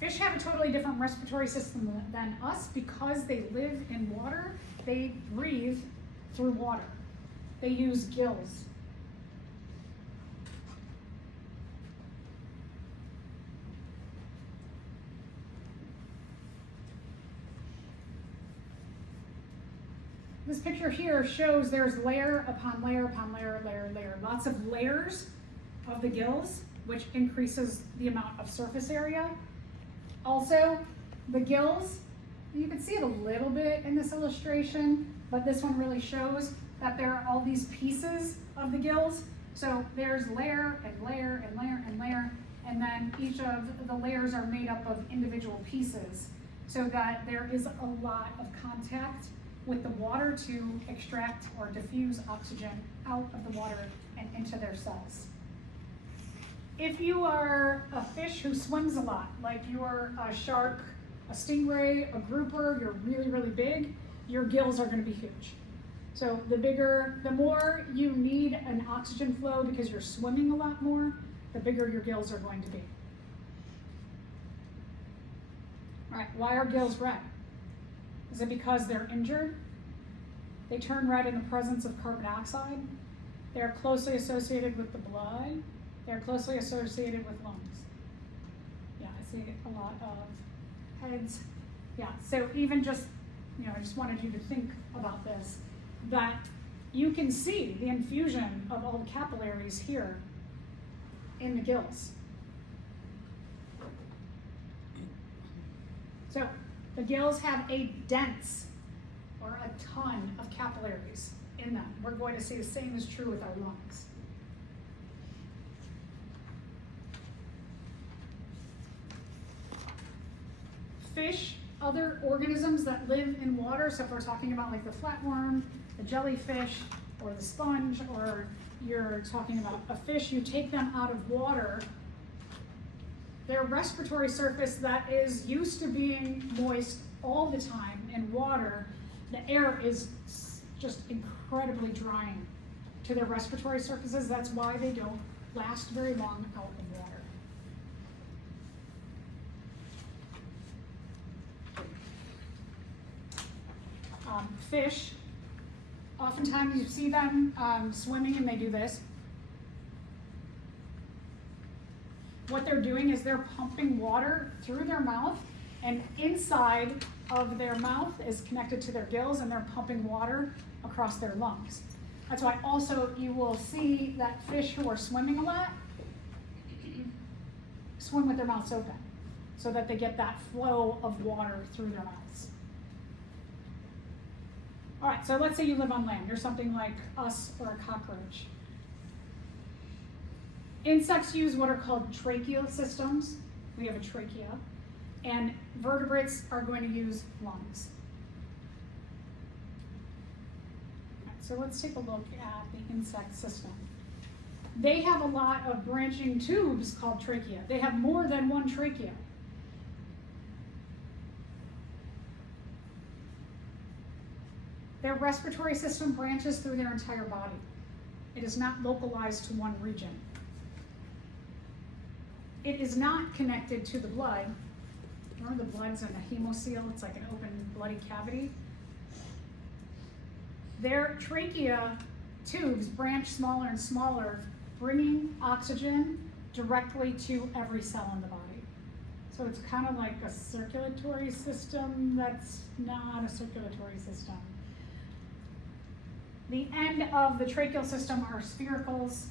Fish have a totally different respiratory system than us because they live in water. They breathe through water. They use gills. This picture here shows there's layer upon layer upon layer, layer, lots of layers of the gills, which increases the amount of surface area. Also, the gills, you can see it a little bit in this illustration, but this one really shows that there are all these pieces of the gills. So there's layer and layer and layer and layer, and then each of the layers are made up of individual pieces so that there is a lot of contact with the water to extract or diffuse oxygen out of the water and into their cells. If you are a fish who swims a lot, like you're a shark, a stingray, a grouper, you're really, really big, your gills are going to be huge. So the more you need an oxygen flow because you're swimming a lot more, the bigger your gills are going to be. All right, why are gills red? Is it because they're injured? They turn red in the presence of carbon dioxide. They're closely associated with the blood. They're closely associated with lungs. Yeah, I see a lot of heads. Yeah, so even just, I just wanted you to think about this, that you can see the infusion of all the capillaries here in the gills. So the gills have a dense or a ton of capillaries in them. We're going to see the same is true with our lungs. Fish, other organisms that live in water, so if we're talking about like the flatworm, the jellyfish, or the sponge, or you're talking about a fish, you take them out of water, their respiratory surface that is used to being moist all the time in water, the air is just incredibly drying to their respiratory surfaces. That's why they don't last very long out of water. Fish, oftentimes you see them swimming and they do this. What they're doing is they're pumping water through their mouth, and inside of their mouth is connected to their gills, and they're pumping water across their lungs. That's why also you will see that fish who are swimming a lot swim with their mouths open so that they get that flow of water through their mouths. All right, so let's say you live on land. You're something like us or a cockroach. Insects use what are called tracheal systems. We have a trachea. And vertebrates are going to use lungs. All right, so let's take a look at the insect system. They have a lot of branching tubes called trachea. They have more than one trachea. Their respiratory system branches through their entire body. It is not localized to one region. It is not connected to the blood. Remember the blood's in the hemocoel? It's like an open bloody cavity. Their trachea tubes branch smaller and smaller, bringing oxygen directly to every cell in the body. So it's kind of like a circulatory system that's not a circulatory system. The end of the tracheal system are sphericals.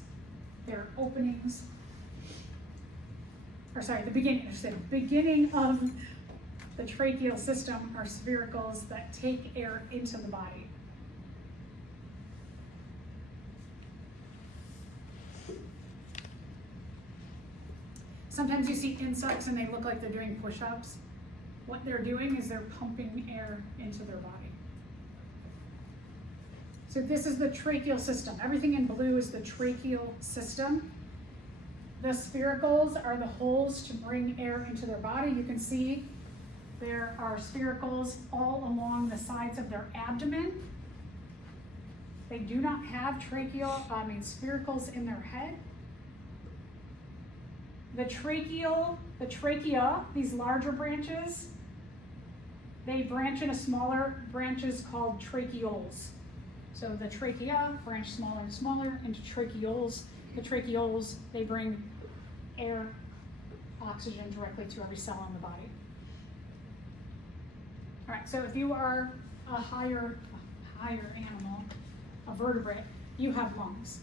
They're openings. Or sorry, the beginning of the tracheal system are sphericals that take air into the body. Sometimes you see insects and they look like they're doing push-ups. What they're doing is they're pumping air into their body. So this is the tracheal system. Everything in blue is the tracheal system. The sphericals are the holes to bring air into their body. You can see there are sphericals all along the sides of their abdomen. They do not have sphericals in their head. The trachea, these larger branches, they branch into smaller branches called tracheoles. So the trachea branch smaller and smaller into tracheoles. The tracheoles, they bring air, oxygen directly to every cell in the body. All right, so if you are a higher animal, a vertebrate, you have lungs.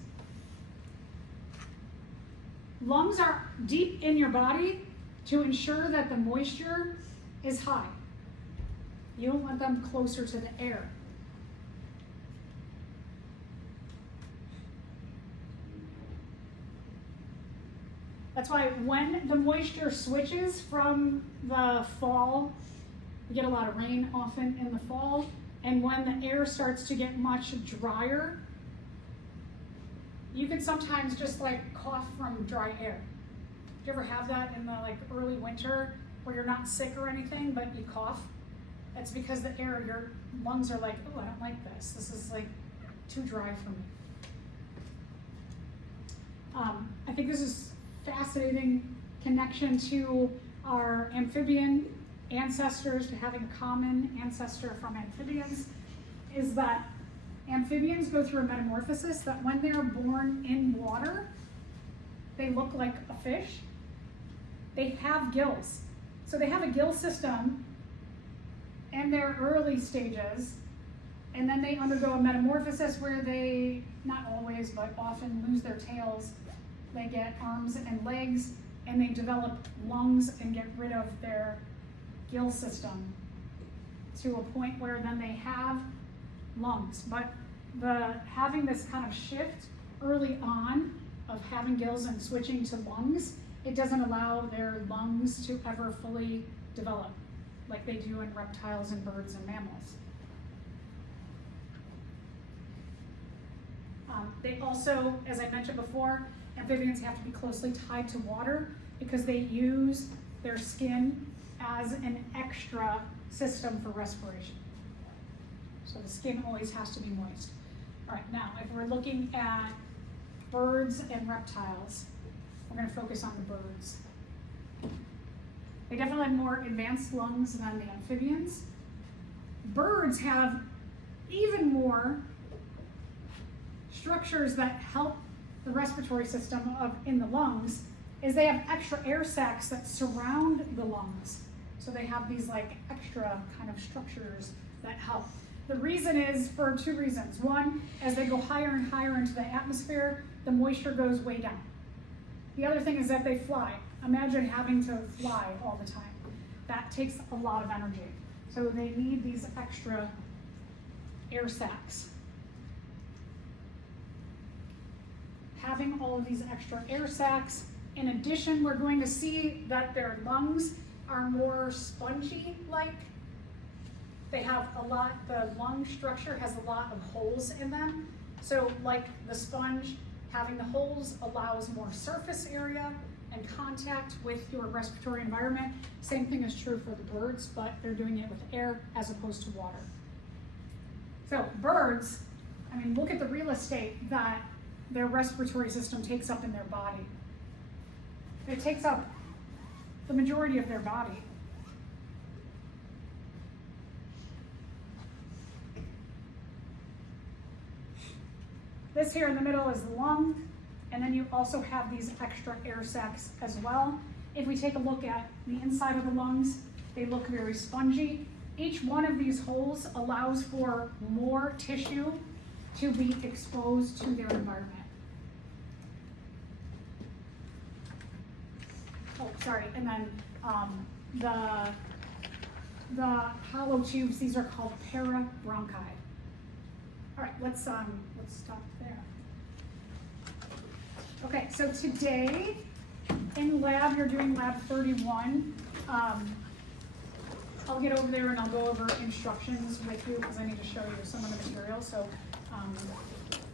Lungs are deep in your body to ensure that the moisture is high. You don't want them closer to the air. That's why when the moisture switches from the fall, we get a lot of rain often in the fall, and when the air starts to get much drier, you can sometimes just like cough from dry air. Do you ever have that in the early winter where you're not sick or anything, but you cough? That's because the air, your lungs are like, oh, I don't like this. This is too dry for me. I think this is fascinating connection to our amphibian ancestors, to having a common ancestor from amphibians, is that amphibians go through a metamorphosis that when they're born in water, they look like a fish. They have gills. So they have a gill system in their early stages, and then they undergo a metamorphosis where they, not always, but often lose their tails. They get arms and legs, and they develop lungs and get rid of their gill system to a point where then they have lungs. But having this kind of shift early on of having gills and switching to lungs, it doesn't allow their lungs to ever fully develop like they do in reptiles and birds and mammals. They also, as I mentioned before, amphibians have to be closely tied to water because they use their skin as an extra system for respiration. So the skin always has to be moist. All right, now if we're looking at birds and reptiles, we're going to focus on the birds. They definitely have more advanced lungs than the amphibians. Birds have even more structures that help the respiratory system in the lungs, is they have extra air sacs that surround the lungs. So they have these extra kind of structures that help. The reason is for two reasons. One, as they go higher and higher into the atmosphere, the moisture goes way down. The other thing is that they fly. Imagine having to fly all the time. That takes a lot of energy. So they need these extra air sacs. Having all of these extra air sacs, in addition, we're going to see that their lungs are more spongy-like. They have the lung structure has a lot of holes in them. So like the sponge, having the holes allows more surface area and contact with your respiratory environment. Same thing is true for the birds, but they're doing it with air as opposed to water. So birds, look at the real estate that their respiratory system takes up in their body. It takes up the majority of their body. This here in the middle is the lung, and then you also have these extra air sacs as well. if we take a look at the inside of the lungs, they look very spongy. Each one of these holes allows for more tissue to be exposed to their environment. Oh, sorry, and then the hollow tubes, these are called parabronchi. All right, let's stop there. Okay, so today in lab, you're doing lab 31. I'll get over there and I'll go over instructions with you because I need to show you some of the material. So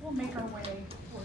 we'll make our way over.